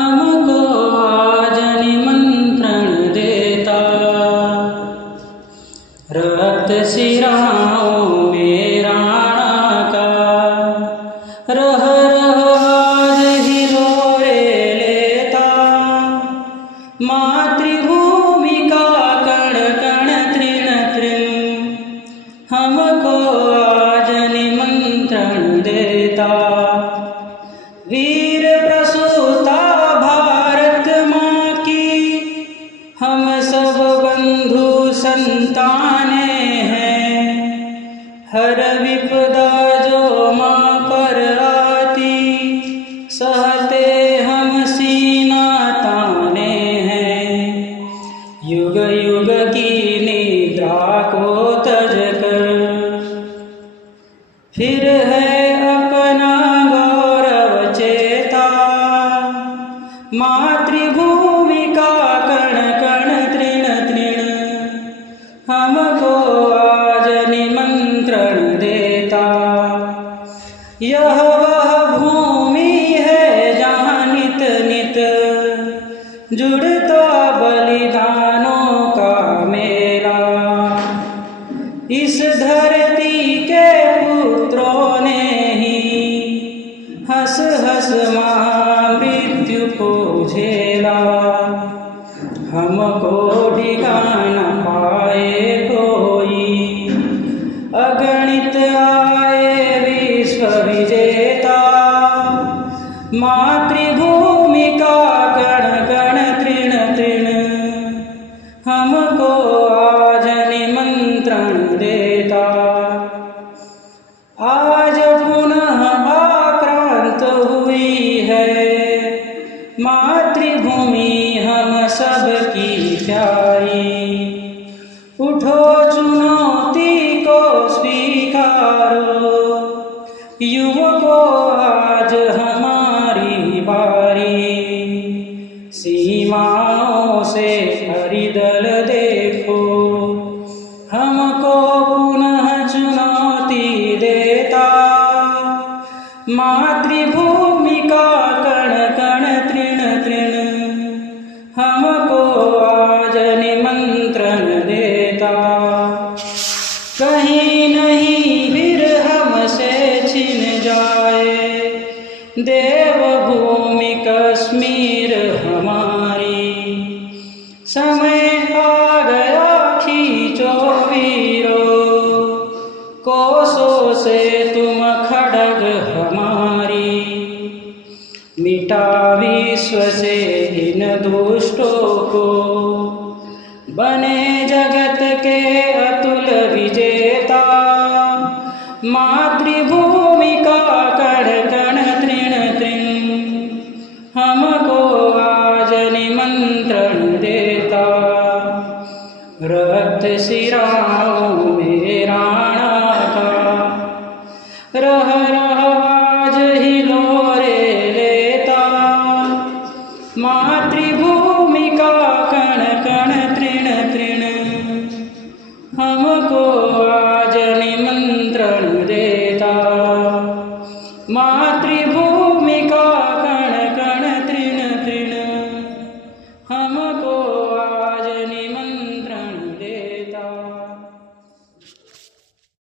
हमको आज निमंत्रण देता। रक्त शिराओं में राणा का रह आज ही लोरे लेता। मातृभूमि का कण कण तृण तृण हमको आज निमंत्रण देता। वीर प्रसूता भारत माँ की हम सब बंधु संतानें हैं। हर विपदा जो माँ पर आती सहते हम सीना ताने हैं। युग युग की निद्रा को तज कर फिर है अपना गौरव चेता। मातृभूमि का कण कण तृण तृण हमको आज निमंत्रण देता। यह वह भूमि है जहाँ नित नित जुड़ता बलिदानों का मेला। इस धरती के पुत्रों ने ही हंस हंस महामृत्यु को झेला। हमको डिगा न पाए कोई अगणित आए विश्व विजेता। मातृभूमि का कण कण तृण तृण हमको आज निमंत्रण देता। आज पुनः आक्रांत हुई है मातृभूमि हम सब की प्यारी। उठो चुनौती को स्वीकारो युवकों आज हमारी बारी। सीमाओं से हरिदल देखो हमको पुनः चुनौती देता। मातृभूमि का कण कण तृण तृण हमको आज निमंत्रण देता। कहीं नहीं फिर हमसे छिन जाए देवभूमि कश्मीर हमारी। समय आ गया खींचो वीरों कोसों से तुम खड़ग हमारी। मिटा विश्व से इन दुष्टों को बने जगत के अतुल विजेता। मातृभूमि का कण कण तृण तृण हमको आज निमंत्रण देता। रक्त शिराओं में राणा का रह आज ही लोरे लेता। मातृभूमि का कण कण तृण तृण हमको आज निमंत्रण देता। मातृभूमि का कण कण तृण तृण हमको